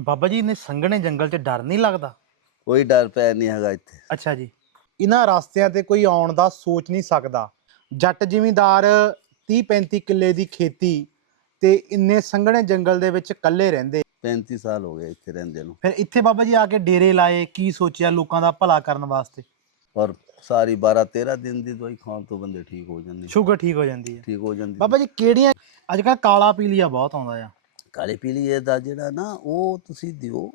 ਬਾਬਾ ਜੀ ਨੇ ਸੰਘਣੇ ਜੰਗਲ 'ਚ ਡਰ ਨਹੀਂ ਲੱਗਦਾ? ਕੋਈ ਡਰ ਪੈ ਨਹੀਂ ਹੈਗਾ ਇੱਥੇ। ਅੱਛਾ ਜੀ। ਇਹਨਾਂ ਰਸਤਿਆਂ ਤੇ ਕੋਈ ਆਉਣ ਦਾ ਸੋਚ ਨਹੀਂ ਸਕਦਾ। ਜੱਟ ਜ਼ਿਮੀਂਦਾਰ 30 35 ਕਿੱਲੇ ਦੀ ਖੇਤੀ ਤੇ ਇੰਨੇ ਸੰਘਣੇ ਜੰਗਲ ਦੇ ਵਿੱਚ ਇਕੱਲੇ ਰਹਿੰਦੇ। 35 ਸਾਲ ਹੋ ਗਏ ਇੱਥੇ ਰਹਿੰਦੇ ਨੂੰ। ਫਿਰ ਇੱਥੇ ਬਾਬਾ ਜੀ ਆ ਕੇ ਡੇਰੇ ਲਾਏ ਕੀ ਸੋਚਿਆ ਲੋਕਾਂ ਦਾ ਭਲਾ ਕਰਨ ਵਾਸਤੇ? ਔਰ ਸਾਰੀ 12 13 ਦਿਨ ਦੀ ਦਵਾਈ ਖਾਣ ਤੋਂ ਬੰਦੇ ਠੀਕ ਹੋ ਜਾਂਦੇ ਸ਼ੂਗਰ ਠੀਕ ਹੋ ਜਾਂਦੀ ਹੈ। ਠੀਕ ਹੋ ਜਾਂਦੀ ਬਾਬਾ ਜੀ ਕਿਹੜੀਆਂ? ਅੱਜ ਕੱਲ ਕਾਲਾ ਪੀਲੀਆ ਬਹੁਤ ਆਉਂਦਾ ਆ। ਕਾਲੇ ਪੀਲੀਏ ਦਾ ਜਿਹੜਾ ਨਾ ਉਹ ਤੁਸੀਂ ਦਿਓ।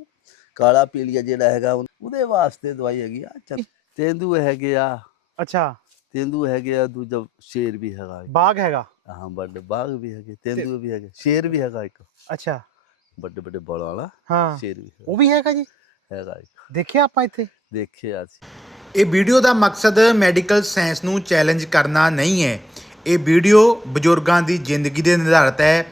ਕਾਲਾ ਪੀਲੀਆ ਜਿਹੜਾ ਹੈਗਾ ਉਹ- ਉਹਦੇ ਵਾਸਤੇ ਦਵਾਈ ਹੈਗੀ ਆ। ਚੱਲ ਤੇਂਦੂ ਹੈਗੇ ਆ। ਅੱਛਾ। ਤੇਂਦੂ ਹੈਗੇ ਆ ਦੂਜਾ ਸ਼ੇਰ ਵੀ ਹੈਗਾ ਬਾਗ ਹੈਗਾ? ਹਾਂ ਵੱਡੇ ਬਾਗ ਵੀ ਹੈਗੇ ਤੇਂਦੂ ਵੀ ਹੈਗੇ ਸ਼ੇਰ ਵੀ ਹੈਗਾ ਇੱਕ। ਅੱਛਾ। ਵੱਡੇ ਵੱਡੇ ਬਲ ਵਾਲਾ ਹਾਂ। ਸ਼ੇਰ ਵੀ ਉਹ ਵੀ ਹੈਗਾ ਜੀ? ਹੈਗਾ ਇੱਕ। ਦੇਖਿਆ ਆਪਾਂ ਇੱਥੇ? ਦੇਖਿਆ ਸੀ। ਇਹ ਵੀਡੀਓ ਦਾ ਮਕਸਦ ਮੈਡੀਕਲ ਸਾਇੰਸ ਨੂੰ ਚੈਲੰਜ ਕਰਨਾ ਨਹੀਂ ਹੈ। ਇਹ ਵੀਡੀਓ ਬਜ਼ੁਰਗਾਂ ਦੀ ਜ਼ਿੰਦਗੀ ਦੇ ਨਿਰਧਾਰਤ ਹੈ।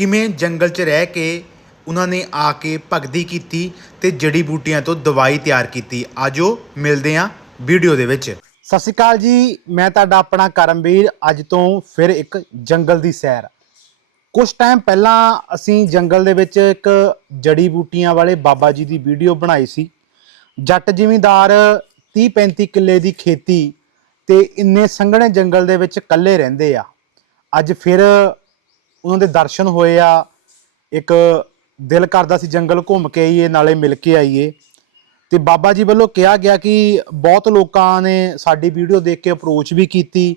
ਕਿਵੇਂ ਜੰਗਲ 'ਚ ਰਹਿ ਕੇ ਉਹਨਾਂ ਨੇ ਆ ਕੇ ਭਗਤੀ ਕੀਤੀ ਤੇ ਜੜੀ ਬੂਟੀਆਂ ਤੋਂ ਦਵਾਈ ਤਿਆਰ ਕੀਤੀ। ਆਜੋ ਮਿਲਦੇ ਹਾਂ ਵੀਡੀਓ ਦੇ ਵਿੱਚ। ਸਤਿ ਸ਼੍ਰੀ ਅਕਾਲ ਜੀ, ਮੈਂ ਤੁਹਾਡਾ ਆਪਣਾ ਕਰਮਵੀਰ, ਅੱਜ ਤੋਂ ਫਿਰ ਇੱਕ ਜੰਗਲ ਦੀ ਸੈਰ। ਕੁਝ ਟਾਈਮ ਪਹਿਲਾਂ ਅਸੀਂ ਜੰਗਲ ਦੇ ਵਿੱਚ ਇੱਕ ਜੜੀ ਬੂਟੀਆਂ ਵਾਲੇ ਬਾਬਾ ਜੀ ਦੀ ਵੀਡੀਓ ਬਣਾਈ ਸੀ। ਜੱਟ ਜ਼ਿਮੀਂਦਾਰ 30 35 ਕਿੱਲੇ ਦੀ ਖੇਤੀ ਤੇ ਇੰਨੇ ਸੰਘਣੇ ਜੰਗਲ ਦੇ ਵਿੱਚ ਇਕੱਲੇ ਰਹਿੰਦੇ ਆ। ਅੱਜ ਫਿਰ ਉਹਨਾਂ ਦੇ ਦਰਸ਼ਨ ਹੋਏ ਆ ਇੱਕ ਦਿਲ ਕਰਦਾ ਸੀ ਜੰਗਲ ਘੁੰਮ ਕੇ ਆਈਏ ਨਾਲੇ ਮਿਲ ਕੇ ਆਈਏ। ਤੇ ਬਾਬਾ ਜੀ ਵੱਲੋਂ ਕਿਹਾ ਗਿਆ ਕਿ ਬਹੁਤ ਲੋਕਾਂ ਨੇ ਸਾਡੀ ਵੀਡੀਓ ਦੇਖ ਕੇ ਅਪਰੋਚ ਵੀ ਕੀਤੀ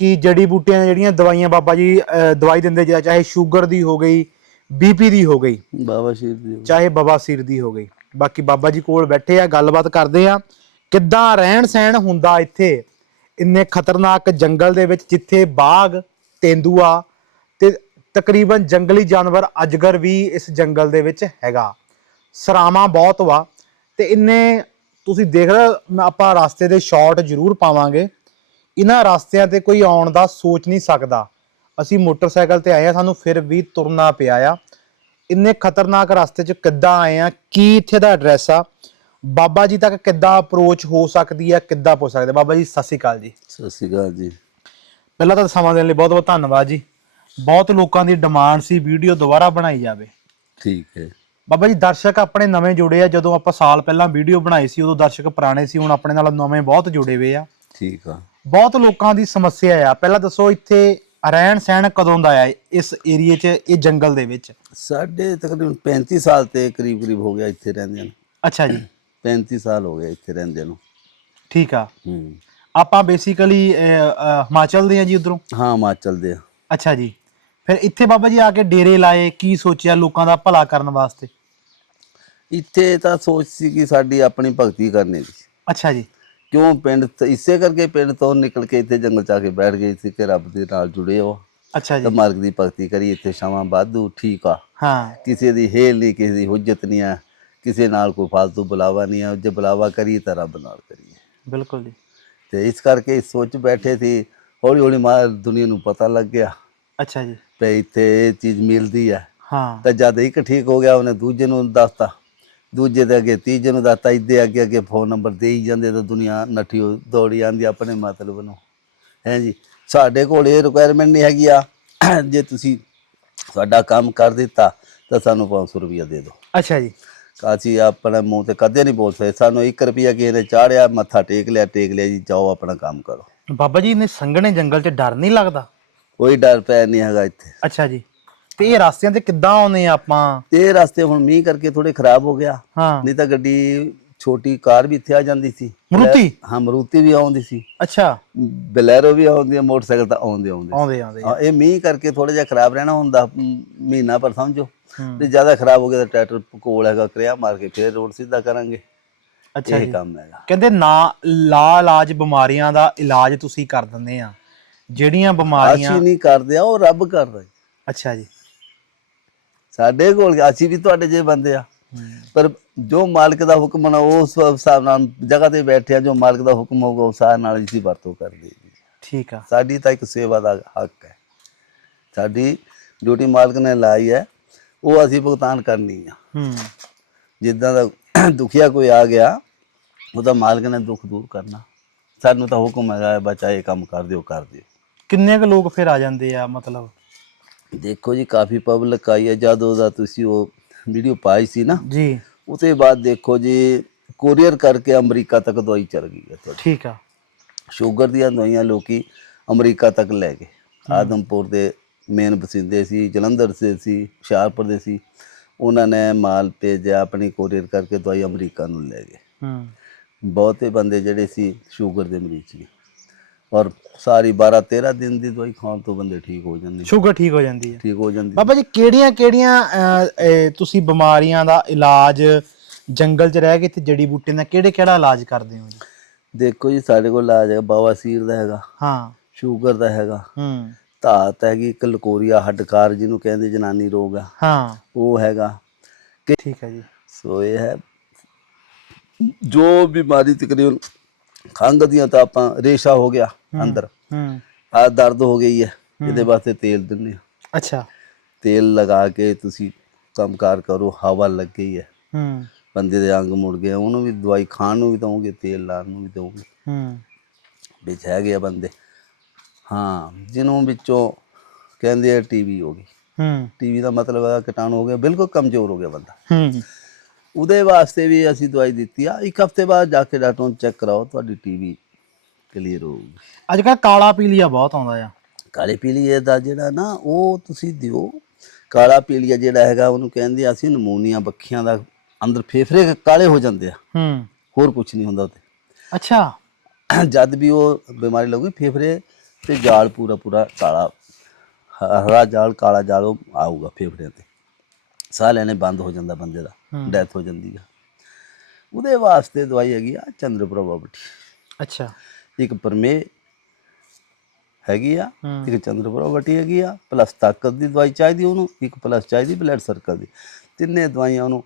ਕਿ ਜੜੀ ਬੂਟੀਆਂ ਜਿਹੜੀਆਂ ਦਵਾਈਆਂ ਬਾਬਾ ਜੀ ਦਵਾਈ ਦਿੰਦੇ ਜਾਂ ਚਾਹੇ ਸ਼ੂਗਰ ਦੀ ਹੋ ਗਈ ਬੀਪੀ ਦੀ ਹੋ ਗਈ ਬਾਬਾ ਸ਼ੇਰ ਦੀ ਚਾਹੇ ਬਵਾਸੀਰ ਦੀ ਹੋ ਗਈ। ਬਾਕੀ ਬਾਬਾ ਜੀ ਕੋਲ ਬੈਠੇ ਆ ਗੱਲਬਾਤ ਕਰਦੇ ਆ ਕਿੱਦਾਂ ਰਹਿਣ ਸਹਿਣ ਹੁੰਦਾ ਇੱਥੇ? ਇੰਨੇ ਖਤਰਨਾਕ ਜੰਗਲ ਦੇ ਵਿੱਚ ਜਿੱਥੇ ਬਾਘ ਤੇਂਦੂਆ ਤੇ ਤਕਰੀਬਨ ਜੰਗਲੀ ਜਾਨਵਰ ਅਜਗਰ ਵੀ ਇਸ ਜੰਗਲ ਦੇ ਵਿੱਚ ਹੈਗਾ। ਸਰਾਵਾਂ ਬਹੁਤ ਵਾ ਤੇ ਇੰਨੇ ਤੁਸੀਂ ਦੇਖ ਰਹੇ ਆਪਾਂ ਰਸਤੇ ਦੇ ਸ਼ਾਰਟ ਜ਼ਰੂਰ ਪਾਵਾਂਗੇ। ਇਹਨਾਂ ਰਸਤਿਆਂ ਤੇ ਕੋਈ ਆਉਣ ਦਾ ਸੋਚ ਨਹੀਂ ਸਕਦਾ। ਅਸੀਂ ਮੋਟਰਸਾਈਕਲ ਤੇ ਆਏ ਆ ਸਾਨੂੰ ਫਿਰ ਵੀ ਤੁਰਨਾ ਪਿਆ ਆ। ਇੰਨੇ ਖਤਰਨਾਕ ਰਸਤੇ 'ਚ ਕਿੱਦਾਂ ਆਏ ਆ ਕੀ ਇੱਥੇ ਦਾ ਐਡਰੈਸ ਆ? ਬਾਬਾ ਜੀ ਤੱਕ ਕਿੱਦਾਂ ਅਪਰੋਚ ਹੋ ਸਕਦੀ ਆ ਕਿੱਦਾਂ ਪਹੁੰਚ ਸਕਦੇ? ਬਾਬਾ ਜੀ ਸਤਿ ਸ਼੍ਰੀ ਅਕਾਲ ਜੀ। ਸਤਿ ਸ਼੍ਰੀ ਅਕਾਲ ਜੀ। ਪਹਿਲਾਂ ਤਾਂ ਸਮਾਂ ਦੇਣ ਲਈ ਬਹੁਤ ਬਹੁਤ ਧੰਨਵਾਦ ਜੀ। ਬਹੁਤ ਲੋਕਾਂ ਦੀ ਡਿਮਾਂਡ ਸੀ ਵੀਡੀਓ ਦੁਬਾਰਾ ਬਣਾਈ ਜਾਵੇ। ਠੀਕ ਹੈ। ਬਾਬਾ ਜੀ ਦਰਸ਼ਕ ਆਪਣੇ ਨਵੇਂ ਜੁੜੇ ਆ ਜਦੋਂ ਆਪਾਂ ਸਾਲ ਪਹਿਲਾਂ ਵੀਡੀਓ ਬਣਾਈ ਸੀ ਉਦੋਂ ਦਰਸ਼ਕ ਪੁਰਾਣੇ ਸੀ ਹੁਣ ਆਪਣੇ ਨਾਲ ਨਵੇਂ ਬਹੁਤ ਜੁੜੇ ਹੋਏ ਆ। ਠੀਕ ਆ। ਬਹੁਤ ਲੋਕਾਂ ਦੀ ਸਮੱਸਿਆ ਆ। ਪਹਿਲਾਂ ਦੱਸੋ ਇੱਥੇ ਰਹਿਣ ਸਹਿਣ ਕਦੋਂ ਦਾ ਆ ਇਸ ਏਰੀਏ 'ਚ ਇਹ ਜੰਗਲ ਦੇ ਵਿੱਚ? ਸਾਡੇ ਤਕਰੀਬਨ 35 ਸਾਲ ਤੇ ਕਰੀਬ ਕਰੀਬ ਹੋ ਗਿਆ ਇੱਥੇ ਰਹਿੰਦੇ ਨੂੰ। ਅੱਛਾ ਜੀ। 35 ਸਾਲ ਹੋ ਗਏ ਇੱਥੇ ਰਹਿੰਦੇ ਨੂੰ। ਠੀਕ ਆ। ਹੂੰ। ਆਪਾਂ ਬੇਸਿਕਲੀ ਹਿਮਾਚਲ ਦੇ ਆ ਜੀ ਉਧਰੋਂ? ਹਾਂ ਮਾ ਚੱਲਦੇ ਆ। ਅੱਛਾ ਜੀ। ਫਿਰ ਇੱਥੇ ਬਾਬਾ ਜੀ ਆ ਕੇ ਡੇਰੇ ਲਾਏ ਕੀ ਸੋਚਿਆ ਲੋਕਾਂ ਦਾ ਭਲਾ ਕਰਨ ਵਾਸਤੇ? ਇੱਥੇ ਤਾਂ ਸੋਚ ਸੀ ਕਿ ਸਾਡੀ ਆਪਣੀ ਭਗਤੀ ਕਰਨੀ ਦੀ ਅੱਛਾ ਜੀ। ਕਿਉਂ ਪਿੰਡ ਤੋਂ- ਇਸੇ ਕਰਕੇ ਪਿੰਡ ਤੋਂ ਨਿਕਲ ਕੇ ਇੱਥੇ ਜੰਗਲ ਚ ਆ ਕੇ ਬੈਠ ਗਏ ਸੀ ਕਿ ਰੱਬ ਦੇ ਨਾਲ ਜੁੜੇ ਹੋ। ਅੱਛਾ ਤਾਂ ਜੀ ਮਾਰਗ ਦੀ ਭਗਤੀ ਕਰੀ ਇੱਥੇ ਸ਼ਾਮਾਂ ਬਾਦੂ ਠੀਕ ਆ। ਹਾਂ। ਕਿਸੇ ਦੀ ਹੇਲ ਨਹੀਂ ਕਿਸੇ ਦੀ ਹੁਜਤ ਨਹੀਂ ਆ। ਕਿਸੇ ਨਾਲ ਕੋਈ ਫालतू ਬੁਲਾਵਾ ਨਹੀਂ ਆ। ਜੇ ਬੁਲਾਵਾ ਕਰੀ ਤਾਂ ਰੱਬ ਨਾਲ ਕਰੀਏ। ਬਿਲਕੁਲ ਜੀ। ਤੇ ਇਸ ਕਰਕੇ ਇਸ ਸੋਚ ਬੈਠੇ ਸੀ। ਹੌਲੀ ਹੌਲੀ ਮਾਰ ਦੁਨੀਆ ਨੂੰ ਪਤਾ ਲੱਗ ਗਿਆ। ਅੱਛਾ ਜੀ। ਤੇ ਇੱਥੇ ਇਹ ਚੀਜ਼ ਮਿਲਦੀ ਆ। ਹਾਂ। ਤਾਂ ਜਦ ਇੱਕ ਠੀਕ ਹੋ ਗਿਆ ਉਹਨੇ ਦੂਜੇ ਨੂੰ ਦੱਸਤਾ। ਦੂਜੇ ਦੇ ਅੱਗੇ ਤੀਜੇ ਨੂੰ ਦੱਸਤਾ ਇੱਦੇ ਅੱਗੇ ਅੱਗੇ ਫੋਨ ਨੰਬਰ ਦੇ ਹੀ ਜਾਂਦੇ ਤਾਂ ਦੁਨੀਆ ਨੱਠੀ ਦੌੜੀ ਆਂਦੀ ਆਪਣੇ ਮਤਲਬ ਨੂੰ। ਹੈ ਜੀ? ਸਾਡੇ ਕੋਲ ਇਹ ਰਿਕੁਆਇਰਮੈਂਟ ਨਹੀਂ ਹੈਗੀ ਆ। ਜੇ ਤੁਸੀਂ ਸਾਡਾ ਕੰਮ ਕਰ ਦਿੱਤਾ ਤਾਂ ਸਾਨੂੰ 500 ਰੁਪਇਆ ਦੇ ਦਿਓ। ਅੱਛਾ ਜੀ। ਅਸੀਂ ਆਪਣੇ ਮੂੰਹ ਤੇ ਕਦੇ ਨਹੀਂ ਬੋਲ ਸਕਦੇ। ਸਾਨੂੰ 1 ਰੁਪਇਆ ਕਿਸੇ ਨੇ ਚਾੜਿਆ ਮੱਥਾ ਟੇਕ ਲਿਆ ਟੇਕ ਲਿਆ ਜੀ ਜਾਓ ਆਪਣਾ ਕੰਮ ਕਰੋ। ਬਾਬਾ ਜੀ ਨੇ ਸੰਘਣੇ ਜੰਗਲ 'ਚ ਡਰ ਨਹੀਂ ਲੱਗਦਾ? ਕੋਈ ਡਰ ਪੈ ਨਹੀਂ ਹੈਗਾ ਇੱਥੇ। ਅੱਛਾ ਜੀ। ਤੇ ਇਹ ਰਸਤਿਆਂ ਤੇ ਕਿੱਦਾਂ ਆਉਨੇ ਆ ਆਪਾਂ? ਇਹ ਰਸਤੇ ਹੁਣ ਮੀਂਹ ਕਰਕੇ ਥੋੜੇ ਖਰਾਬ ਹੋ ਗਿਆ। ਹਾਂ। ਨਹੀਂ ਤਾਂ ਗੱਡੀ ਛੋਟੀ ਕਾਰ ਵੀ ਇੱਥੇ ਆ ਜਾਂਦੀ ਸੀ। ਮਰੂਤੀ? ਹਾਂ ਮਰੂਤੀ ਵੀ ਆਉਂਦੀ ਸੀ। ਅੱਛਾ। ਬਲੈਰੋ ਵੀ ਆਉਂਦੀ ਹੈ ਮੋਟਰਸਾਈਕਲ ਤਾਂ ਆਉਂਦੇ ਆਉਂਦੇ। ਆਉਂਦੇ ਆਉਂਦੇ। ਹਾਂ ਇਹ ਮੀਂਹ ਕਰਕੇ ਥੋੜਾ ਜਿਹਾ ਖਰਾਬ ਰਹਿਣਾ ਹੁੰਦਾ ਮਹੀਨਾ ਪਰ ਸਮਝੋ। ਤੇ ਜ਼ਿਆਦਾ ਖਰਾਬ ਹੋ ਗਿਆ ਤਾਂ ਟਰੈਕਟਰ ਕੋਲ ਹੈਗਾ ਕਰਿਆ ਮਾਰ ਕੇ ਫਿਰ ਰੋਡ ਸਿੱਧਾ ਕਰਾਂਗੇ। ਅੱਛਾ ਇਹ ਕੰਮ ਹੈਗਾ। ਕਹਿੰਦੇ ਨਾ ਲਾ ਇਲਾਜ ਬਿਮਾਰੀਆਂ ਦਾ ਇਲਾਜ ਤੁਸੀਂ ਕਰ ਦਿੰਦੇ ਆ। ਜਿਹੜੀਆਂ ਬਿਮਾਰੀਆਂ ਅਸੀਂ ਨਹੀਂ ਕਰਦੇ ਆ ਉਹ ਰੱਬ ਕਰਦਾ ਜੀ। ਅੱਛਾ ਜੀ। ਸਾਡੇ ਕੋਲ ਅਸੀਂ ਵੀ ਤੁਹਾਡੇ ਜੇ ਬੰਦੇ ਆ। ਪਰ ਜੋ ਮਾਲਕ ਦਾ ਹੁਕਮ ਹੈ ਉਸ ਹਿਸਾਬ ਨਾਲ ਜਗ੍ਹਾ ਤੇ ਬੈਠੇ ਆ ਜੋ ਮਾਲਕ ਦਾ ਹੁਕਮ ਹੋਊਗਾ ਉਸ ਹਿਸਾਬ ਨਾਲ ਅਸੀਂ ਵਰਤੋਂ ਕਰਦੇ ਜੀ। ਠੀਕ ਆ। ਸਾਡੀ ਤਾਂ ਇੱਕ ਸੇਵਾ ਦਾ ਹੱਕ ਹੈ। ਸਾਡੀ ਡਿਊਟੀ ਮਾਲਕ ਨੇ ਲਾਈ ਹੈ ਉਹ ਅਸੀਂ ਭੁਗਤਾਨ ਕਰਨੀ ਆ। ਹੂੰ। ਜਿੱਦਾਂ ਦਾ ਦੁਖੀਆ ਕੋਈ ਆ ਗਿਆ ਉਹਦਾ ਮਾਲਕ ਨੇ ਦੁੱਖ ਦੂਰ ਕਰਨਾ। ਸਾਨੂੰ ਤਾਂ ਹੁਕਮ ਹੈਗਾ ਬੱਚਾ ਇਹ ਕੰਮ ਕਰ ਦਿਓ ਕਰ ਦਿਓ। ਕਿੰਨੇ ਕੁ ਲੋਕ ਫਿਰ ਆ ਜਾਂਦੇ ਆ ਮਤਲਬ? ਦੇਖੋ ਜੀ ਕਾਫੀ ਪਬਲਿਕ ਆਈ ਹੈ ਜਦ ਉਹਦਾ ਤੁਸੀਂ ਉਹ ਵੀਡੀਓ ਪਾਈ ਸੀ ਨਾ ਜੀ। ਉਤੇ ਬਾਅਦ ਦੇਖੋ ਜੀ ਕੋਰੀਅਰ ਕਰਕੇ ਅਮਰੀਕਾ ਤੱਕ ਦਵਾਈ ਚਲ ਗਈ ਹੈ ਤੁਹਾਡੀ। ਠੀਕ ਆ। ਸ਼ੂਗਰ ਦੀਆਂ ਦਵਾਈਆਂ ਲੋਕੀ ਅਮਰੀਕਾ ਤੱਕ ਲੈ ਗਏ। ਆਦਮਪੁਰ ਦੇ ਮੇਨ ਬਸਿੰਦੇ ਸੀ ਜਲੰਧਰ ਦੇ ਸੀ ਹੁਸ਼ਿਆਰਪੁਰ ਦੇ ਸੀ। ਉਹਨਾਂ ਨੇ ਮਾਲ ਭੇਜਿਆ ਆਪਣੀ ਕੋਰੀਅਰ ਕਰਕੇ ਦਵਾਈ ਅਮਰੀਕਾ ਨੂੰ ਲੈ ਗਏ। ਹੂੰ। ਬਹੁਤੇ ਬੰਦੇ ਜਿਹੜੇ ਸੀ ਸ਼ੂਗਰ ਦੇ ਮਰੀਜ਼ ਸੀ। ਔਰ ਸਾਰੀ 12 13 ਦਿਨ ਦੀ ਦਵਾਈ ਖਾਣ ਤੋਂ ਬੰਦੇ ਠੀਕ ਹੋ ਜਾਂਦੇ ਸ਼ੂਗਰ ਠੀਕ ਹੋ ਜਾਂਦੀ ਹੈ। ਠੀਕ ਹੋ ਜਾਂਦੀ। ਬਾਬਾ ਜੀ ਕਿਹੜੀਆਂ ਕਿਹੜੀਆਂ ਤੁਸੀਂ ਬਿਮਾਰੀਆਂ ਦਾ ਇਲਾਜ ਜੰਗਲ 'ਚ ਰਹਿ ਕੇ ਤੇ ਜੜੀ ਬੂਟੀਆਂ ਦਾ ਕਿਹੜੇ ਕਿਹੜਾ ਇਲਾਜ ਕਰਦੇ ਹੋ ਜੀ? ਦੇਖੋ ਜੀ ਸਾਡੇ ਕੋਲ ਇਲਾਜ ਹੈ ਬਵਾਸੀਰ ਦਾ ਹੈਗਾ ਹਾਂ। ਸ਼ੂਗਰ ਦਾ ਹੈਗਾ ਹੂੰ। ਧਾਤ ਹੈਗੀ ਕਲਕੋਰੀਆ ਹੱਡਕਾਰ ਜਿਹਨੂੰ ਕਹਿੰਦੇ ਜਨਾਨੀ ਰੋਗ ਆ। ਹਾਂ। ਉਹ ਹੈਗਾ। ਠੀਕ ਹੈ ਜੀ। ਸੋ ਇਹ ਹੈ। ਜੋ ਬਿਮਾਰੀ ਤਕਰੀਬਨ ਖੰਘ ਦੀਆਂ ਤਾਂ ਆਪਾਂ ਰੇਸ਼ਾ ਹੋ ਗਿਆ ਅੰਦਰ। ਹੂੰ। ਆ ਦਰਦ ਹੋ ਗਈ ਹੈ ਇਹਦੇ ਵਾਸਤੇ ਤੇਲ ਦਿੰਦੇ ਆ ਅੱਛਾ। ਤੇਲ ਲਗਾ ਕੇ ਤੁਸੀਂ ਕੰਮਕਾਰ ਕਰੋ ਹਵਾ ਲੱਗ ਗਈ ਹੈ। ਹੂੰ। ਬੰਦੇ ਦੇ ਅੰਗ ਮੁੜ ਗਏ ਉਹਨੂੰ ਵੀ ਦਵਾਈ ਖਾਣ ਨੂੰ ਵੀ ਦਵੋਗੇ ਤੇਲ ਲਾਉਣ ਨੂੰ ਵੀ ਦਵੋਗੇ। ਹੂੰ। ਵਿੱਚ ਹੈਗੇ ਆ ਬੰਦੇ। ਹਾਂ ਜਿਹਨੂੰ ਵਿੱਚੋਂ ਕਹਿੰਦੇ ਆ ਟੀਵੀ ਹੋ ਗਈ। ਹੂੰ। ਟੀਵੀ ਦਾ ਮਤਲਬ ਹੈ ਕੀਟਾਣੂ ਹੋ ਗਿਆ ਬਿਲਕੁਲ ਕਮਜ਼ੋਰ ਹੋ ਗਿਆ ਬੰਦਾ। ਹੂੰ। ਉਹਦੇ ਵਾਸਤੇ ਵੀ ਅਸੀਂ ਦਵਾਈ ਦਿੱਤੀ ਆ। ਇੱਕ ਹਫ਼ਤੇ ਬਾਅਦ ਜਾ ਕੇ ਡਾਕਟਰ ਨੂੰ ਚੈੱਕ ਕਰਾਓ ਤੁਹਾਡੀ ਟੀਵੀ ਕਲੀਅਰ ਹੋਊਗੀ। ਅੱਜ ਕੱਲ ਕਾਲਾ ਪੀਲੀਆ ਬਹੁਤ ਆਉਂਦਾ ਆ। ਕਾਲੇ ਪੀਲੀਏ ਦਾ ਜਿਹੜਾ ਨਾ ਉਹ ਤੁਸੀਂ ਦਿਓ। ਕਾਲਾ ਪੀਲੀਆ ਜਿਹੜਾ ਹੈਗਾ ਉਹਨੂੰ ਕਹਿੰਦੇ ਆ ਅਸੀਂ ਨਮੂਨੀਆ ਬੱਖੀਆਂ ਦਾ ਅੰਦਰ ਫੇਫੜੇ ਕਾਲੇ ਹੋ ਜਾਂਦੇ ਆ। ਹੂੰ। ਹੋਰ ਕੁਝ ਨਹੀਂ ਹੁੰਦਾ ਉੱਤੇ ਅੱਛਾ। ਜਦ ਵੀ ਉਹ ਬਿਮਾਰੀ ਲੱਗੂਗੀ ਫੇਫੜੇ ਤੇ ਜਾਲ ਪੂਰਾ ਪੂਰਾ ਕਾਲਾ ਹਰਾ ਜਾਲ ਕਾਲਾ ਜਾਲ ਉਹ ਆਊਗਾ ਫੇਫੜਿਆਂ ਤੇ। ਸਾਹ ਲੈਣੇ ਬੰਦ ਹੋ ਜਾਂਦਾ ਬੰਦੇ ਦਾ। ਡੈਥ ਹੋ ਜਾਂਦੀ ਆ। ਉਹਦੇ ਵਾਸਤੇ ਦਵਾਈ ਹੈਗੀ ਆ ਚੰਦਰ ਪ੍ਰਭਾਵਟੀ ਅੱਛਾ। ਇੱਕ ਪਰਮੇ ਹੈਗੀ ਆ। ਇੱਕ ਚੰਦਰ ਪ੍ਰਭਾਵਟੀ ਹੈਗੀ ਆ ਪਲੱਸ ਤਾਕਤ ਦੀ ਦਵਾਈ ਚਾਹੀਦੀ ਉਹਨੂੰ ਇੱਕ ਪਲੱਸ ਚਾਹੀਦੀ ਬਲੱਡ ਸਰਕਲ ਦੀ। ਤਿੰਨੇ ਦਵਾਈਆਂ ਉਹਨੂੰ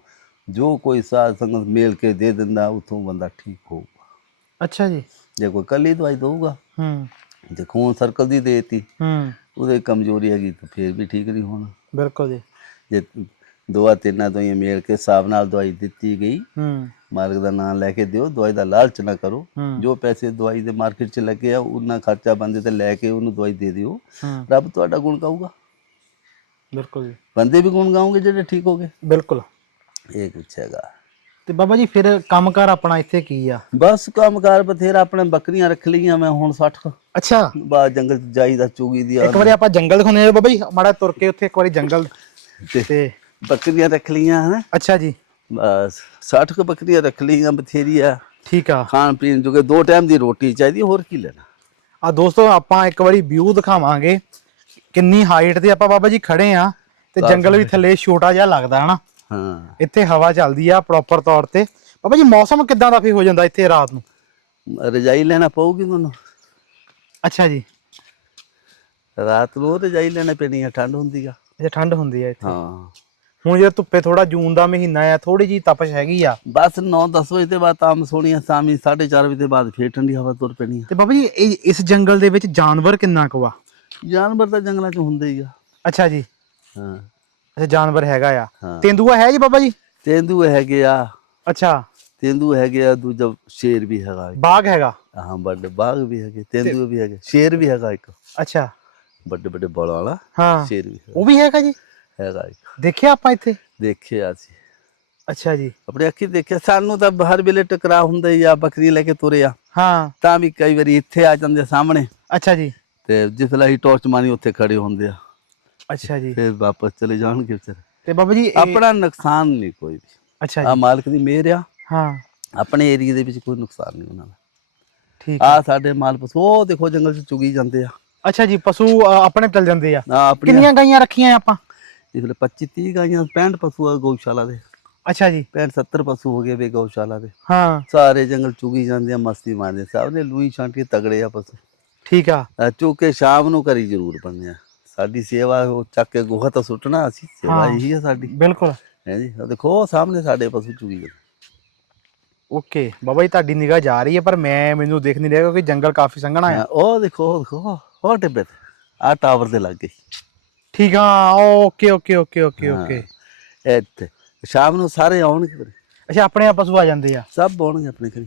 ਜੋ ਕੋਈ ਸਾਧ ਸੰਗਤ ਮੇਲ ਕੇ ਦੇ ਦਿੰਦਾ ਉਥੋਂ ਬੰਦਾ ਠੀਕ ਹੋਊਗਾ। ਅੱਛਾ ਜੀ। ਜੇ ਕੋਈ ਕੱਲੀ ਦਵਾਈ ਦਊਗਾ ਹੂੰ। ਜੇ ਖੂਨ ਸਰਕਲ ਦੀ ਦੇਤੀ ਹੂੰ। ਉਹਦੇ ਕਮਜ਼ੋਰੀ ਹੈਗੀ ਤਾਂ ਫੇਰ ਵੀ ਠੀਕ ਨਹੀਂ ਹੋਣਾ। ਬਿਲਕੁਲ ਜੀ। ਜੇ ਦੋਆ ਤਿੰਨਾਂ ਦਵਾਈਆਂ ਮੇਲ ਕੇ ਹਿਸਾਬ ਨਾਲ ਦਵਾਈ ਦਿੱਤੀ ਗਈ। ਹੂੰ। ਮਾਲਕ ਦਾ ਨਾਮ ਲੈ ਕੇ ਦਿਓ ਦਵਾਈ ਦਾ ਲਾਲਚ ਨਾ ਕਰੋ। ਜੋ ਪੈਸੇ ਦਵਾਈ ਦੇ ਮਾਰਕੀਟ 'ਚ ਲੱਗੇ ਆ ਉਹਨਾਂ ਖਰਚਾ ਬੰਦੇ ਤੇ ਲੈ ਕੇ ਉਹਨੂੰ ਦਵਾਈ ਦੇ ਦਿਓ। ਰੱਬ ਤੁਹਾਡਾ ਗੁਣ ਗਾਊਗਾ। ਬਿਲਕੁਲ ਜੀ। ਬੰਦੇ ਵੀ ਗੁਣ ਗਾਉਂਗੇ ਜਿਹੜੇ ਠੀਕ ਹੋ ਗਏ ਬਿਲਕੁਲ। ਇਹ ਕੁਛ ਹੈਗਾ। ਤੇ ਬਾਬਾ ਜੀ ਫਿਰ ਕੰਮਕਾਰ ਆਪਣਾ ਇੱਥੇ ਕੀ ਆ? ਬਸ ਕੰਮਕਾਰ ਬਥੇਰਾ ਆਪਣੇ ਬੱਕਰੀਆਂ ਰੱਖ ਲਈਆਂ ਮੈਂ ਹੁਣ 60 ਅੱਛਾ। ਬਾਅਦ ਜੰਗਲ ਜਾਈਦਾ ਚੁਗੀ ਦੀ ਇੱਕ ਵਾਰੀ ਆਪਾਂ ਜੰਗਲ ਦਿਖਾਉਂਦੇ ਆ ਬਾਬਾ ਜੀ ਮਾੜਾ ਤੁਰ ਕੇ ਉੱਥੇ ਇੱਕ ਵਾਰੀ ਜੰਗਲ ਤੇ ਤੇ ਬੱਕਰੀਆਂ ਰੱਖ ਲਈਆਂ ਹਨ? ਅੱਛਾ ਜੀ। ਬਸ 60 ਕੁ ਬੱਕਰੀਆਂ ਰੱਖ ਲਈਆਂ ਬਥੇਰੀਆਂ। ਠੀਕ ਆ। ਖਾਣ ਪੀਣ ਜੋਗੇ ਦੋ ਟਾਈਮ ਦੀ ਰੋਟੀ ਚਾਹੀਦੀ ਹੋਰ ਕੀ ਲੈਣਾ? ਆ ਦੋਸਤੋ ਆਪਾਂ ਇੱਕ ਵਾਰੀ ਵਿਊ ਦਿਖਾਵਾਂਗੇ। ਕਿੰਨੀ ਹਾਈਟ ਤੇ ਆਪਾਂ ਬਾਬਾ ਜੀ ਖੜੇ ਆ ਤੇ ਜੰਗਲ ਵੀ ਥੱਲੇ ਛੋਟਾ ਜਿਹਾ ਲੱਗਦਾ ਹਨਾ? ਹਾਂ। ਇੱਥੇ ਹਵਾ ਚੱਲਦੀ ਆ ਪ੍ਰੋਪਰ ਤੌਰ ਤੇ। ਬਾਬਾ ਜੀ ਮੌਸਮ ਕਿੱਦਾਂ ਦਾ ਫੇ ਹੋ ਜਾਂਦਾ ਇੱਥੇ ਰਾਤ ਨੂੰ? ਰਜਾਈ ਲੈਣਾ ਪਊਗੀ ਤੁਹਾਨੂੰ? ਅੱਛਾ ਜੀ। ਰਾਤ ਨੂੰ ਰਜਾਈ ਲੈਣਾ ਪੈਣੀ ਆ ਠੰਡ ਹੁੰਦੀ ਆ। ਅੱਛਾ ਠੰਡ ਹੁੰਦੀ ਆ ਇੱਥੇ। ਹਾਂ। ਹੁਣ ਜੇ ਧੁੱਪੇ ਥੋੜਾ ਜੂਨ ਦਾ ਮਹੀਨਾ ਆ ਥੋੜੀ ਜੀ ਤਪਸ਼ ਹੈਗੀ ਆ। ਬਸ 9-10 ਵਜੇ ਦੇ ਬਾਅਦ ਤਾਮ ਸੋਣੀ ਆ ਸ਼ਾਮੀ 4:30 ਵਜੇ ਦੇ ਬਾਅਦ ਫੇਰ ਠੰਡੀ ਹਵਾ ਤੁਰ ਪੈਣੀ ਆ। ਤੇ ਬਾਬਾ ਜੀ ਇਹ ਇਸ ਜੰਗਲ ਦੇ ਵਿੱਚ ਜਾਨਵਰ ਕਿੰਨਾ ਕੁ ਆ? ਜਾਨਵਰ ਤਾਂ ਜੰਗਲਾਂ 'ਚ ਹੁੰਦੇ ਹੀ ਆ। ਅੱਛਾ ਜੀ। ਹਾਂ। ਅੱਛਾ ਜਾਨਵਰ ਹੈਗਾ ਆ। ਹਾਂ। ਤੇਂਦੂਆ ਹੈ ਜੀ ਬਾਬਾ ਜੀ? ਤੇਂਦੂ ਹੈਗੇ ਆ। ਅੱਛਾ। ਤੇਂਦੂ ਹੈਗੇ ਆ ਦੂਜਾ ਸ਼ੇਰ ਵੀ ਹੈਗਾ ਇੱਕ। ਬਾਗ ਹੈਗਾ? ਹਾਂ ਵੱਡੇ ਬਾਗ ਵੀ ਹੈਗੇ ਤੇਂਦੂ ਵੀ ਹੈਗੇ ਸ਼ੇਰ ਵੀ ਹੈਗਾ ਇੱਕ। ਅੱਛਾ। ਵੱਡੇ ਵੱਡੇ ਬਲ ਵਾਲਾ ਹਾਂ। ਸ਼ੇਰ ਵੀ ਹੈਗਾ- ਉਹ ਵੀ ਹੈਗਾ ਜੀ? ਹੈਗਾ ਇੱਕ ਦੇਖਿਆ ਆਪਾਂ ਇੱਥੇ? ਦੇਖਿਆ ਸੀ। ਅੱਛਾ ਜੀ। ਆਪਣੇ ਅੱਖੀ ਦੇਖਿਆ। ਸਾਨੂੰ ਤਾਂ ਹਰ ਵੇਲੇ ਟਕਰਾ ਹੁੰਦਾ ਹੀ ਆ ਬੱਕਰੀ ਲੈ ਕੇ ਤੁਰੇ ਆ। ਹਾਂ। ਤਾਂ ਵੀ ਕਈ ਵਾਰੀ ਇੱਥੇ ਆ ਜਾਂਦੇ ਸਾਹਮਣੇ। ਅੱਛਾ ਜੀ। ਤੇ ਜਿਸ ਵੇਲੇ ਅਸੀਂ ਟਾਰਚ ਮਾਰੀ ਉੱਥੇ ਖੜੇ ਹੁੰਦੇ ਆ। ਅੱਛਾ ਜੀ। ਫਿਰ ਵਾਪਸ ਚਲੇ ਜਾਣਗੇ ਵਿਚਾਰੇ ਤੇ ਬਾਬਾ ਜੀ ਆਪਣਾ ਨੁਕਸਾਨ ਨਹੀਂ ਕੋਈ ਵੀ। ਅੱਛਾ ਆ ਜੀ ਮਾਲਕ ਦੀ ਮਿਹਰ ਆ। ਹਾਂ। ਆਪਣੇ ਏਰੀਆ ਦੇ ਵਿੱਚ ਕੋਈ ਨੁਕਸਾਨ ਨਹੀਂ ਉਹਨਾਂ ਦਾ। ਠੀਕ ਆ ਸਾਡੇ ਮਾਲ ਪਸ਼ੂ ਉਹ ਦੇਖੋ ਜੰਗਲ 'ਚ ਚੁਗੀ ਜਾਂਦੇ ਆ। ਅੱਛਾ ਜੀ ਪਸ਼ੂ ਆਪਣੇ ਚੱਲ ਜਾਂਦੇ ਆ। ਕਿੰਨੀਆਂ ਗਾਈਆਂ ਰੱਖੀਆਂ ਆਪਾਂ? ਇਸ ਵੇਲੇ 25 30 ਗਾਈਆਂ 65 ਪਸ਼ੂ ਆ ਗਊਸ਼ਾਲਾ ਦੇ। ਅੱਛਾ ਜੀ। 65 70 ਪਸ਼ੂ ਹੋ ਗਏ ਵੇ ਗਊਸ਼ਾਲਾ ਦੇ। ਹਾਂ। ਸਾਰੇ ਜੰਗਲ ਚੁਗੀ ਜਾਂਦੇ ਆ ਮਸਤੀ ਮਾਰਦੇ ਸਭ ਨੇ ਲੂਈ ਛਾਂਟੀ ਤਗੜੇ ਆ ਪਸ਼ੂ। ਠੀਕ ਆ। ਚੁੱਕ ਕੇ ਸ਼ਾਮ ਨੂੰ ਘਰੀ ਜ਼ਰੂਰ ਆ। ਸਾਡੀ ਸੇਵਾ ਉਹ ਚੱਕ ਕੇ ਗੋਹਾ ਤਾਂ ਸੁੱਟਣਾ ਅਸੀਂ ਸੇਵਾ ਹਾਂ। ਇਹੀ ਆ ਸਾਡੀ। ਬਿਲਕੁਲ। ਹੈ ਜੀ? ਦੇਖੋ ਸਾਹਮਣੇ ਸਾਡੇ ਪਸ਼ੂ ਚੁਗੀ ਜਾਂਦੇ। ਓਕੇ ਬਾਬਾ ਜੀ ਤੁਹਾਡੀ ਨਿਗਾਹ ਜਾ ਰਹੀ ਹੈ ਪਰ ਮੈਂ ਮੈਨੂੰ ਦੇਖ ਨਹੀਂ ਰਿਹਾ ਕਿਉਂਕਿ ਜੰਗਲ ਕਾਫੀ ਸੰਘਣਾ ਹਾਂ, ਉਹ ਦੇਖੋ ਦੇਖੋ ਉਹ ਟਿੱਬੇ ਤੇ। ਆ ਟਾਵਰ ਦੇ ਲੱਗੇ। ਠੀਕ ਆ okay okay okay okay okay ਇੱਥੇ ਸ਼ਾਮ ਨੂੰ ਸਾਰੇ ਆਉਣਗੇ ਫਿਰ। ਅੱਛਾ ਆਪਣੇ ਆ ਪਸ਼ੂ ਆ ਜਾਂਦੇ ਆ। ਸਭ ਆਉਣਗੇ ਆਪਣੇ ਘਰੇ।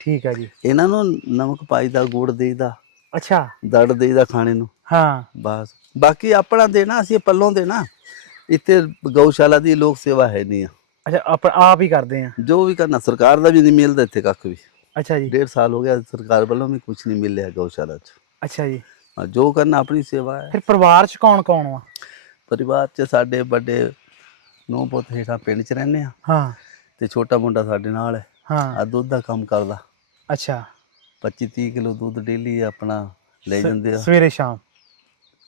ਠੀਕ ਆ ਜੀ। ਇਹਨਾਂ ਨੂੰ ਨਮਕ ਪਾਈਦਾ ਗੁੜ ਦੇਈਦਾ ਅੱਛਾ। ਦੜ ਦੇਈਦਾ ਖਾਣੇ ਨੂੰ। ਹਾਂ। ਬਸ। ਬਾਕੀ ਆਪਣਾ ਦੇਣਾ ਅਸੀਂ ਪੱਲੋਂ ਦੇਣਾ ਇੱਥੇ ਗਊਸ਼ਾਲਾ ਦੀ ਲੋਕ ਸੇਵਾ ਹੈ ਨਹੀਂ ਆ। ਅੱਛਾ ਆਪ ਆਪ ਹੀ ਕਰਦੇ ਆ। ਜੋ ਵੀ ਕਰਨਾ ਸਰਕਾਰ ਦਾ ਵੀ ਨਹੀਂ ਮਿਲਦਾ ਇੱਥੇ ਕੱਖ ਵੀ। ਅੱਛਾ ਜੀ। ਡੇਢ ਸਾਲ ਹੋ ਗਿਆ ਸਰਕਾਰ ਵੱਲੋਂ ਵੀ ਕੁਝ ਨਹੀਂ ਮਿਲਿਆ ਗਊਸ਼ਾਲਾ 'ਚ। ਅੱਛਾ ਜੀ। ਹਾਂ, ਜੋ ਕਰਨਾ ਆਪਣੀ ਸੇਵਾ ਹੈ। ਫਿਰ ਪਰਿਵਾਰ ਚ ਕੌਣ ਕੌਣ ਵਾ? ਪਰਿਵਾਰ 'ਚ ਸਾਡੇ ਵੱਡੇ ਨੌ ਪੁੱਤ ਹੇਠਾਂ ਪਿੰਡ 'ਚ ਰਹਿੰਦੇ ਆ। ਹਾਂ। ਤੇ ਛੋਟਾ ਮੁੰਡਾ ਸਾਡੇ ਨਾਲ ਹੈ। ਹਾਂ। ਆ ਦੁੱਧ ਦਾ ਕੰਮ ਕਰਦਾ। ਅੱਛਾ। 25 30 ਕਿਲੋ ਦੁੱਧ ਡੇਲੀ ਆਪਣਾ ਲੈ ਜਾਂਦੇ ਆ। ਸਵੇਰੇ ਸ਼ਾਮ?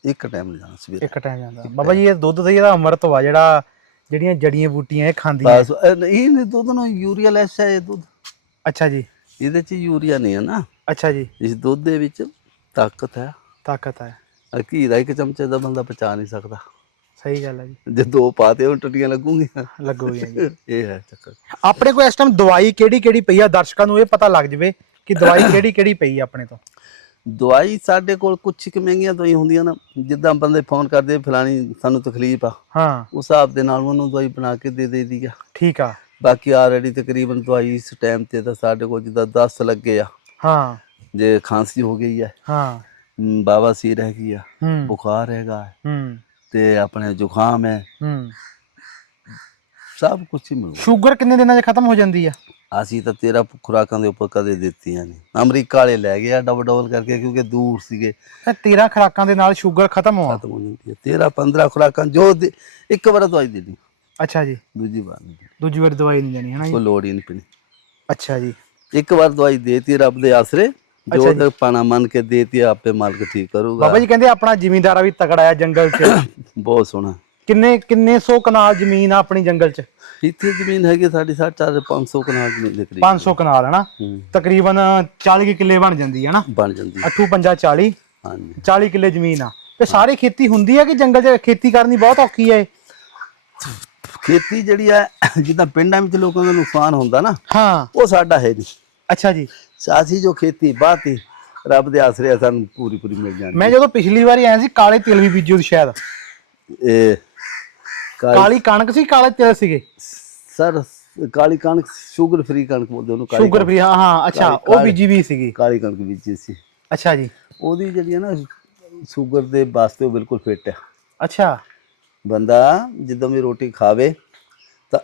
ਇੱਕ ਟਾਈਮ ਜਾਣਾ ਸਵੇਰੇ। ਇੱਕ ਟਾਈਮ ਜਾਂਦਾ। ਬਾਬਾ ਜੀ ਇਹ ਦੁੱਧ ਦਾ ਇਹਦਾ ਅੰਮ੍ਰਿਤ ਵਾ ਜਿਹੜਾ ਜਿਹੜੀਆਂ ਜੜੀਆਂ ਬੂਟੀਆਂ ਇਹ ਖਾਂਦੀਆਂ ਬਸ ਇਹ- ਇਹ ਨਹੀਂ ਦੁੱਧ ਨੂੰ ਯੂਰੀਆ ਲੈਸ ਹੈ ਇਹ ਦੁੱਧ। ਅੱਛਾ ਜੀ। ਇਹਦੇ 'ਚ ਯੂਰੀਆ ਨਹੀਂ ਹੈ ਨਾ। ਅੱਛਾ ਜੀ। ਇਸ ਦੁੱਧ ਦੇ ਵਿੱਚ ਤਾਕਤ ਹੈ। ਤਾਕਤ ਹੈ। ਆ ਘੀ ਦਾ ਇੱਕ ਚਮਚੇ ਦਾ ਬੰਦਾ ਪਚਾ ਨਹੀਂ ਸਕਦਾ। ਸਹੀ ਗੱਲ ਹੈ ਜੀ। ਜੇ ਦੋ ਪਾਤੇ ਉਹ ਟੱਟੀਆਂ ਲੱਗੂਗੀਆਂ। ਲੱਗੂਗੀਆਂ ਜੀ। ਇਹ ਹੈ ਚੱਕਰ। ਆਪਣੇ ਕੋਲ ਇਸ ਟਾਈਮ ਦਵਾਈ ਕਿਹੜੀ ਕਿਹੜੀ ਪਈ ਆ? ਦਰਸ਼ਕਾਂ ਨੂੰ ਇਹ ਪਤਾ ਲੱਗ ਜਵੇ ਕਿ ਦਵਾਈ ਕਿਹੜੀ ਕਿਹੜੀ ਪਈ ਆ ਆਪਣੇ ਤੋਂ। ਦਵਾਈ ਸਾਡੇ ਕੋਲ ਕੁਛ ਕੁ ਮਹਿੰਗੀਆਂ ਦਵਾਈ ਹੁੰਦੀਆਂ ਨਾ ਜਿੱਦਾਂ ਬੰਦੇ ਫੋਨ ਕਰਦੇ ਫਲਾਣੀ ਸਾਨੂੰ ਤਕਲੀਫ ਆ। ਹਾਂ। ਉਸ ਹਿਸਾਬ ਦੇ ਨਾਲ ਉਹਨੂੰ ਦਵਾਈ ਬਣਾ ਕੇ ਦੇ ਦੇਈਦੀ ਆ। ਠੀਕ ਆ। ਬਾਕੀ ਆਲਰੇਡੀ ਤਕਰੀਬਨ ਦਵਾਈ ਇਸ ਟਾਈਮ ਤੇ ਤਾਂ ਸਾਡੇ ਕੋਲ ਜਿੱਦਾਂ 10 ਲੱਗੇ ਆ। ਹਾਂ। ਜੇ ਖਾਂਸੀ ਹੋ ਗਈ ਹੈ ਹਾਂ। ਸੀਰ ਹੈਗੀ ਆ ਹੂੰ। ਬੁਖਾਰ ਹੈਗਾ ਹੈ, ਹੂੰ। ਤੇ ਆਪਣੇ ਜ਼ੁਕਾਮ ਹੈ। ਹੂੰ। ਸਭ ਕੁਝ ਹੀ ਮਿਲੂ ਸ਼ੂਗਰ ਕਿੰਨੇ ਦਿਨਾਂ 'ਚ ਖਤਮ ਹੋ ਜਾਂਦੀ ਆ? ਅਸੀਂ ਤਾਂ ਤੇਰਾ ਖੁਰਾਕਾਂ ਦੇ ਉੱਪਰ ਕਦੇ ਦਿੱਤੀਆਂ ਨਹੀਂ। ਅਮਰੀਕਾ ਵਾਲੇ ਲੈ ਗਏ ਆ ਡਬਲ ਡਬਲ ਕਰਕੇ ਕਿਉਂਕਿ ਦੂਰ ਸੀਗੇ। ਇਹ 13 ਖੁਰਾਕਾਂ ਦੇ ਨਾਲ ਸ਼ੂਗਰ ਖਤਮ ਹੋਆ ਖਤਮ ਹੋ ਜਾਂਦੀ ਹੈ। ਤੇਰਾ 15 ਖੁਰਾਕਾਂ ਜੋ ਦੇ- ਇੱਕ ਵਾਰ ਦਵਾਈ ਦੇਣੀ ਅੱਛਾ ਜੀ। ਦੂਜੀ ਵਾਰ ਨਹੀਂ ਦੇਣੀ। ਦੂਜੀ ਵਾਰ ਦਵਾਈ ਨਹੀਂ ਦੇਣੀ ਹੈ ਨਾ ਜੀ? ਕੋਈ ਲੋੜ ਹੀ ਨਹੀਂ ਪੈਣੀ। ਅੱਛਾ ਜੀ। ਇੱਕ ਵਾਰ ਦਵਾਈ ਦੇਤੀ ਰੱਬ ਦੇ ਆਸਰੇ। ਜੋ ਤੇ ਪਾਣਾ ਮੰਨ ਕੇ ਦੇਤੀ ਆਪੇ ਮਾਲਕ ਠੀਕ ਕਰੂਗਾ। ਬਾਬਾ ਜੀ ਕਹਿੰਦੇ ਆਪਣਾ ਜ਼ਿਮੀਂਦਾਰਾ ਵੀ ਤਕੜਾ ਆ ਜੰਗਲ 'ਚ। ਬਹੁਤ ਸੋਹਣਾ। ਕਿੰਨੇ ਕਿੰਨੇ ਸੌ ਕਨਾਲ ਜ਼ਮੀਨ ਆ ਆਪਣੀ ਜੰਗਲ 'ਚ? ਇੱਥੇ ਜ਼ਮੀਨ ਹੈਗੀ ਸਾਡੀ 4.5 500 ਕਨਾਲ ਜ਼ਮੀਨ ਦੇ ਕਰੀਬ। 500 ਕਨਾਲ ਹੈ ਨਾ? ਹੂੰ, ਤਕਰੀਬਨ 40 ਕੁ ਕਿੱਲੇ ਬਣ ਜਾਂਦੀ ਹੈ ਨਾ? ਬਣ ਜਾਂਦੀ ਹੈ। ਅੱਠੂ ਪੰਜਾ 40 ਹਾਂਜੀ। 40 ਕਿੱਲੇ ਜ਼ਮੀਨ ਆ। ਤੇ ਸਾਰੀ ਖੇਤੀ ਹੁੰਦੀ ਹੈ ਕਿ ਜੰਗਲ 'ਚ ਖੇਤੀ ਕਰਨੀ ਬਹੁਤ ਔਖੀ ਹੈ ਖੇਤੀ ਜਿਹੜੀ ਹੈ ਜਿੱਦਾਂ ਪਿੰਡਾਂ ਵਿੱਚ ਲੋਕਾਂ ਦਾ ਨੁਕਸਾਨ ਹੁੰਦਾ ਨਾ ਹਾਂ। ਉਹ ਸਾਡਾ ਹੈ ਨਹੀਂ। ਅੱਛਾ ਜੀ। ਸਾਸੀ ਜੋ ਖੇਤੀ ਬਾਤੀ ਰੱਬ ਦੇ ਆਸਰੇ ਸਾਨੂੰ ਪੂਰੀ ਪੂਰੀ ਮਿਲ ਜਾਂਦੀ। ਮੈਂ ਜਦੋਂ ਪਿਛਲੀ ਵਾਰੀ ਆਇਆ ਸੀ ਕਾਲੇ ਤਿਲ ਵੀ ਬੀਜੇ ਸੀ ਸ਼ਾਇਦ। ਇਹ ਕਾਲੀ ਕਣਕ ਸੀ ਕਾਲੇ ਤਿਲ ਸੀਗੇ? ਸਰ ਕਾਲੀ ਕਣਕ ਸ਼ੂਗਰ ਫ੍ਰੀ ਕਣਕ ਬੋਲਦੇ ਉਹਨੂੰ ਕਾਲੀ ਸ਼ੂਗਰ ਫ੍ਰੀ ਹਾਂ ਹਾਂ ਅੱਛਾ ਉਹ ਬੀਜੀ ਵੀ ਸੀਗੀ। ਕਾਲੀ ਕਣਕ ਬੀਜੀ ਸੀ। ਅੱਛਾ ਜੀ। ਉਹਦੀ ਜਿਹੜੀ ਹੈ ਨਾ ਸ਼ੂਗਰ ਦੇ ਵਾਸਤੇ ਉਹ ਬਿਲਕੁਲ ਫਿੱਟ ਹੈ ਅੱਛਾ। ਬੰਦਾ ਜਦੋਂ ਵੀ ਰੋਟੀ ਖਾਵੇ ਤਾਂ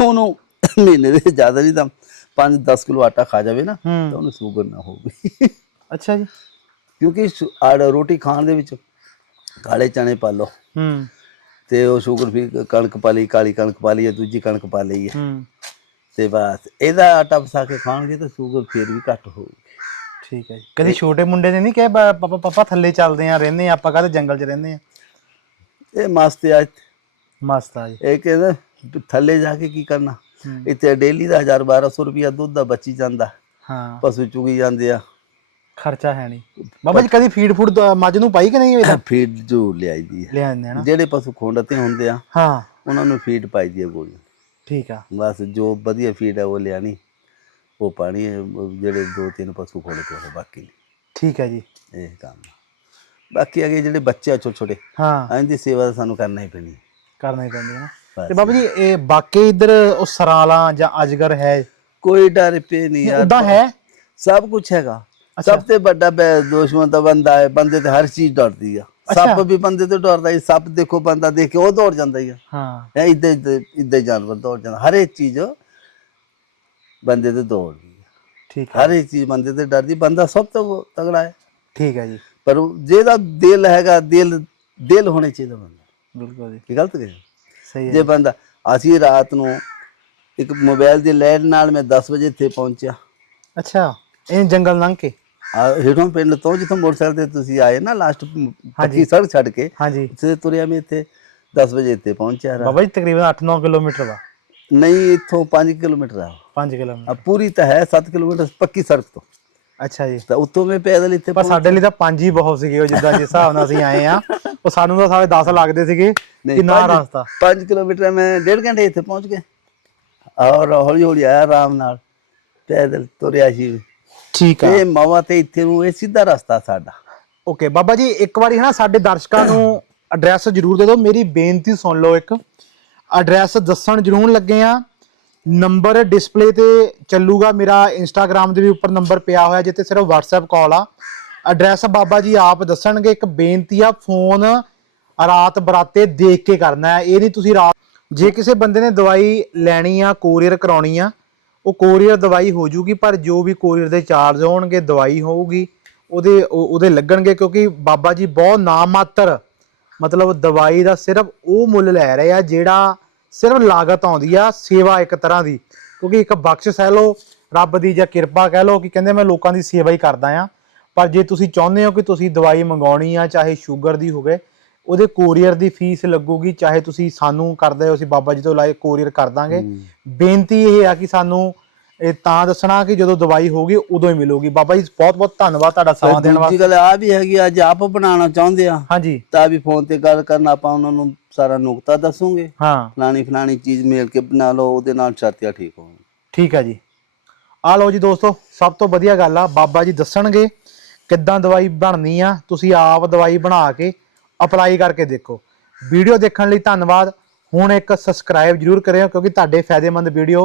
ਉਹਨੂੰ ਮਹੀਨੇ ਦੇ ਜ਼ਿਆਦਾ ਨਹੀਂ ਤਾਂ 5-10 ਕਿਲੋ ਆਟਾ ਖਾ ਜਾਵੇ ਨਾ ਤਾਂ ਉਹਨੂੰ ਸ਼ੂਗਰ ਨਾ ਹੋਵੇ। ਅੱਛਾ ਜੀ। ਕਿਉਂਕਿ ਆੜ ਰੋਟੀ ਖਾਣ ਦੇ ਵਿੱਚ ਕਾਲੇ ਚਣੇ ਪਾ ਲਓ। ਹੂੰ। ਤੇ ਉਹ ਸ਼ੂਗਰ ਵੀ ਕਣਕ ਪਾ ਲਈ ਕਾਲੀ ਕਣਕ ਪਾ ਲਈ ਹੈ ਦੂਜੀ ਕਣਕ ਪਾ ਲਈ ਹੈ। ਹੂੰ। ਤੇ ਬਸ ਇਹਦਾ ਆਟਾ ਪਸਾ ਕੇ ਖਾਣਗੇ ਤਾਂ ਸ਼ੂਗਰ ਫੇਰ ਵੀ ਘੱਟ ਹੋਊਗੀ। ਠੀਕ ਹੈ ਜੀ। ਕਦੀ ਛੋਟੇ ਮੁੰਡੇ ਨੇ ਨਹੀਂ ਕਿਹਾ ਬ- ਪਾਪਾ ਪਾਪਾ ਥੱਲੇ ਚੱਲਦੇ ਆ ਰਹਿੰਦੇ ਆ ਆਪਾਂ ਕਾਹਦੇ ਜੰਗਲ 'ਚ ਰਹਿੰਦੇ ਆ? ਇਹ ਮਸਤ ਹੈ ਮਸਤ ਆ ਜੀ। ਇਹ ਕਹਿੰਦਾ ਵੀ ਥੱਲੇ ਜਾ ਕੇ ਕੀ ਕਰਨਾ। ਇੱਥੇ ਡੇਲੀ ਦਾ 1000 1200 ਰੁਪਿਆ ਦੁੱਧ ਦਾ ਬਚੀ ਜਾਂਦਾ। ਹਾਂ। ਪਸ਼ੂ ਚੁਗੀ ਜਾਂਦੇ ਆ। ਖਰਚਾ ਹੈ ਨਹੀਂ। ਬਾਬਾ ਜੀ ਕਦੀ ਫੀਡ ਫੂਡ ਦ- ਮੱਝ ਨੂੰ ਪਾਈ ਕਿ ਨਹੀਂ ਇਹਦਾ ਫੀਡ ਜੋ ਲਿਆਈਦੀ ਹੈ ਲਿਆ ਦਿੰਦੇ ਆ ਨਾ? ਜਿਹੜੇ ਪਸ਼ੂ ਖੁੰਡਤੇ ਹੁੰਦੇ ਆ ਹਾਂ। ਉਹਨਾਂ ਨੂੰ ਫੀਡ ਪਾਈਦੀ ਹੈ ਗੋਲੀ। ਠੀਕ ਆ। ਬਸ ਜੋ ਵਧੀਆ ਫੀਡ ਹੈ ਉਹ ਲਿਆਣੀ ਉਹ ਪਾਣੀ ਹੈ, ਜਿਹੜੇ ਦੋ ਤਿੰਨ ਪਸ਼ੂ ਖੁੰਡਤੇ ਉਹ ਬਾਕੀ। ਠੀਕ ਹੈ ਜੀ। ਇਹ ਕੰਮ। ਬਾਕੀ ਅਗੇ ਜਿਹੜੇ ਬੱਚੇ ਆ ਛੋਟੇ ਛੋਟੇ ਹਾਂ। ਇਹਨਾਂ ਦੀ ਸੇਵਾ ਤਾਂ ਸਾਨੂੰ ਕਰਨਾ ਹੀ ਪੈਣੀ ਹੈ। ਕਰਨਾ ਹੀ ਪੈਂਦੀ ਹੈ ਨਾ। ਤੇ ਬਾਬਾ ਜੀ ਇਹ ਬਾਕੀ ਇਧਰ ਉਹ ਸਰਾਲਾ ਜਾਂ ਅਜਗਰ ਹੈ? ਕੋਈ ਡਰ ਪੇ ਨਹੀਂ ਯਾਰ। ਉਦਾਂ ਹੈ? ਸਭ ਕੁਝ ਹੈਗਾ। ਸਭ ਤੋਂ ਵੱਡਾ ਦੁਸ਼ਮਣ ਤਾਂ ਬੰਦਾ ਹੈ ਬੰਦੇ ਤੇ ਹਰ ਚੀਜ਼ ਡਰਦੀ ਆ। ਸੱਪ ਵੀ ਬੰਦੇ ਤੋਂ ਡਰਦਾ ਹੈ ਸੱਪ ਦੇਖੋ ਬੰਦਾ ਦੇਖ ਕੇ ਉਹ ਦੌੜ ਜਾਂਦਾ ਹੀ ਆ। ਹਾਂ। ਇਹ ਇੱਦਾਂ ਇੱਦਾਂ ਜਾਨਵਰ ਦੌੜ ਜਾਂਦਾ। ਹਰ ਇੱਕ ਚੀਜ਼ ਬੰਦੇ ਤੇ ਦੌੜਦੀ ਹੈ ਠੀਕ ਹੈ। ਹਰ ਇੱਕ ਚੀਜ਼ ਬੰਦੇ ਤੇ ਡਰਦੀ ਬੰਦਾ ਸਭ ਤੋਂ ਤਗੜਾ ਹੈ। ਠੀਕ ਹੈ ਜੀ। ਪਰ ਜਿਹਦਾ ਦਿਲ ਹੈਗਾ ਦਿਲ ਦਿਲ ਹੋਣੇ ਚਾਹੀਦਾ ਬੰਦਾ ਬਿਲਕੁਲ ਜੀ। ਗਲਤ ਹੈ ਸਹੀ ਹੈ ਜੇ ਬੰਦਾ ਅਸੀਂ ਰਾਤ ਨੂੰ ਇੱਕ ਮੋਬਾਈਲ ਦੀ ਲਾਈਟ ਨਾਲ ਮੈਂ 10 ਵਜੇ ਇੱਥੇ ਪਹੁੰਚਿਆ। ਅੱਛਾ ਇਹ ਜੰਗਲ ਲੰਘ ਕੇ? ਹੇਠੋਂ ਪਿੰਡ ਤੋਂ ਜਿੱਥੋਂ ਮੋਟਰਸਾਈਕਲ ਤੇ ਤੁਸੀਂ ਆਏ ਨਾ ਲਾਸਟ ਪੱਕੀ ਸੜਕ ਛੱਡ ਕੇ ਹਾਂਜੀ। ਇੱਥੇ ਤੁਰਿਆ ਮੈਂ ਇੱਥੇ 10 ਵਜੇ ਇੱਥੇ ਪਹੁੰਚਿਆ ਰਾ ਬਾਬਾ ਜੀ ਤਕਰੀਬਨ 8-9 ਕਿਲੋਮੀਟਰ ਵਾ। ਨਹੀਂ ਇੱਥੋਂ 5 ਕਿਲੋਮੀਟਰ ਆ। 5 ਕਿਲੋਮੀਟਰ। ਆ ਪੂਰੀ ਤਾਂ ਹੈ 7 ਕਿਲੋਮੀਟਰ ਪੱਕੀ ਸੜਕ ਤੋਂ। ਅੱਛਾ ਜੀ। ਤਾਂ ਉੱਥੋਂ ਮੈਂ ਪੈਦਲ ਇੱਥੇ ਪਰ ਸਾਡੇ ਲਈ ਤਾਂ 5 ਹੀ ਬਹੁਤ ਸੀਗੇ ਜਿੱਦਾਂ ਜਿਸ ਹਿਸਾਬ ਨਾਲ ਅਸੀਂ ਆਏ ਆ। ਉਹ ਸਾਨੂੰ ਤਾਂ ਸਾਰੇ 10 ਲੱਗਦੇ ਸੀਗੇ ਕਿੰਨਾ ਰਸਤਾ। 5 ਕਿਲੋਮੀਟਰ ਮੈਂ ਡੇਢ ਘੰਟੇ ਇੱਥੇ ਪਹੁੰਚ ਗਿਆ। ਔਰ ਹੌਲੀ ਹੌਲੀ ਆਇਆ ਆਰਾਮ ਨਾਲ ਪੈਦਲ ਤੁਰਿਆ ਸੀ। ਠੀਕ ਇਹ ਮਵਾ ਤੇ ਇੱਥੇ ਨੂੰ ਇਹ ਸਿੱਧਾ ਰਸਤਾ ਸਾਡਾ। ਓਕੇ ਬਾਬਾ ਜੀ ਇੱਕ ਵਾਰੀ ਹਨਾ ਸਾਡੇ ਦਰਸ਼ਕਾਂ ਨੂੰ ਐਡਰੈਸ ਜ਼ਰੂਰ ਦੇ ਦਿਓ। ਮੇਰੀ ਬੇਨਤੀ ਸੁਣ ਲਓ ਇੱਕ। ਐਡਰੈਸ ਦੱਸਣ ਜ਼ਰੂਰ ਲੱਗੇ ਆ। ਨੰਬਰ ਡਿਸਪਲੇ ਤੇ ਚੱਲੂਗਾ ਮੇਰਾ ਇੰਸਟਾਗ੍ਰam ਦੇ ਵੀ ਉੱਪਰ ਨੰਬਰ ਪਿਆ ਹੋਇਆ ਜਿੱਤੇ ਸਿਰਫ WhatsApp ਕਾਲ ਆ। ਐਡਰੈਸ ਬਾਬਾ ਜੀ ਆਪ ਦੱਸਣਗੇ, ਇੱਕ ਬੇਨਤੀ ਆ ਫੋਨ ਰਾਤ ਬਰਾਤੇ ਦੇਖ ਕੇ ਕਰਨਾ ਹੈ। ਇਹ ਨਹੀਂ ਤੁਸੀਂ ਰਾਤ ਜੇ ਕਿਸੇ ਬੰਦੇ ਨੇ ਦਵਾਈ ਲੈਣੀ ਆ ਕੋਰੀਅਰ ਕਰਾਉਣੀ ਆ, ਉਹ ਕੋਰੀਅਰ ਦਵਾਈ ਹੋ ਜੂਗੀ, ਪਰ ਜੋ ਵੀ ਕੋਰੀਅਰ ਦੇ ਚਾਰਜ ਹੋਣਗੇ, ਦਵਾਈ ਹੋਊਗੀ, ਉਹਦੇ ਉਹਦੇ ਲੱਗਣਗੇ, ਕਿਉਂਕਿ ਬਾਬਾ ਜੀ ਬਹੁਤ ਨਾਮਾਤਰ। ਮਤਲਬ ਦਵਾਈ ਦਾ ਸਿਰਫ ਉਹ ਮੁੱਲ ਲੈ ਰਹੇ ਆ, ਜਿਹੜਾ ਸਿਰਫ ਲਾਗਤ ਆਉਂਦੀ ਆ, ਸੇਵਾ ਇੱਕ ਤਰ੍ਹਾਂ ਦੀ। ਕਿਉਂਕਿ ਇੱਕ ਬਖਸ਼ਿਸ਼ ਹੈ ਲੋ ਰੱਬ ਦੀ ਜਾਂ ਕਿਰਪਾ ਕਹਿ ਲੋ ਕਿ ਕਹਿੰਦੇ ਮੈਂ ਲੋਕਾਂ ਦੀ ਸੇਵਾ ਹੀ ਕਰਦਾ ਆ। ਪਰ ਜੇ ਤੁਸੀਂ ਚਾਹੁੰਦੇ ਹੋ ਕਿ ਤੁਸੀਂ ਦਵਾਈ ਮੰਗਾਉਣੀ ਆ ਚਾਹੇ ਸ਼ੂਗਰ ਦੀ ਹੋਵੇ ਉਹਦੇ ਕੋਰੀਅਰ ਦੀ ਫੀਸ ਲੱਗੂਗੀ ਚਾਹੇ ਤੁਸੀਂ ਸਾਨੂੰ ਕਰਦੇ ਹੋ ਅਸੀਂ ਬਾਬਾ ਜੀ ਤੋਂ ਲਾਏ ਕੋਰੀਅਰ ਕਰ ਦਾਂਗੇ। ਬੇਨਤੀ ਇਹ ਆ ਕਿ ਸਾਨੂੰ ਇਹ ਤਾਂ ਦੱਸਣਾ ਕਿ ਜਦੋਂ ਦਵਾਈ ਹੋਊਗੀ ਉਦੋਂ ਹੀ ਮਿਲੂਗੀ। ਬਾਬਾ ਜੀ ਬਹੁਤ ਬਹੁਤ ਧੰਨਵਾਦ ਤੁਹਾਡਾ ਸਮਾਂ ਦੇਣ ਦੂਜੀ ਵਾਸਤੇ। ਗੱਲ ਆ ਵੀ ਹੈਗੀ ਅੱਜ ਆਪ ਬਣਾਉਣਾ ਚਾਹੁੰਦੇ ਆ। ਹਾਂਜੀ। ਤਾਂ ਵੀ ਫੋਨ ਤੇ ਗੱਲ ਕਰਨਾ ਆਪਾਂ ਉਹਨਾਂ ਨੂੰ ਸਾਰਾ ਨੁਕਤਾ ਦੱਸੂਗੇ। ਹਾਂ। ਫਲਾਣੀ ਫਲਾਣੀ ਚੀਜ਼ ਮੇਲ ਕੇ ਬਣਾ ਲਓ ਉਹਦੇ ਨਾਲ ਛਾਤੀਆਂ ਠੀਕ ਹੋਣ ਠੀਕ ਹੈ ਜੀ। ਆ ਲਓ ਜੀ ਦੋਸਤੋ ਸਭ ਤੋਂ ਵਧੀਆ ਗੱਲ ਆ ਬਾਬਾ ਜੀ ਦੱਸਣਗੇ ਕਿੱਦਾਂ ਦਵਾਈ ਬਣਨੀ ਆ, ਤੁਸੀਂ ਆਪ ਦਵਾਈ ਬਣਾ ਕੇ ਅਪਲਾਈ ਕਰਕੇ ਦੇਖੋ। ਵੀਡੀਓ ਦੇਖਣ ਲਈ ਧੰਨਵਾਦ। ਹੁਣ ਇੱਕ ਸਬਸਕ੍ਰਾਈਬ ਜਰੂਰ ਕਰਿਓ, ਕਿਉਂਕਿ ਤੁਹਾਡੇ ਫਾਇਦੇਮੰਦ ਵੀਡੀਓ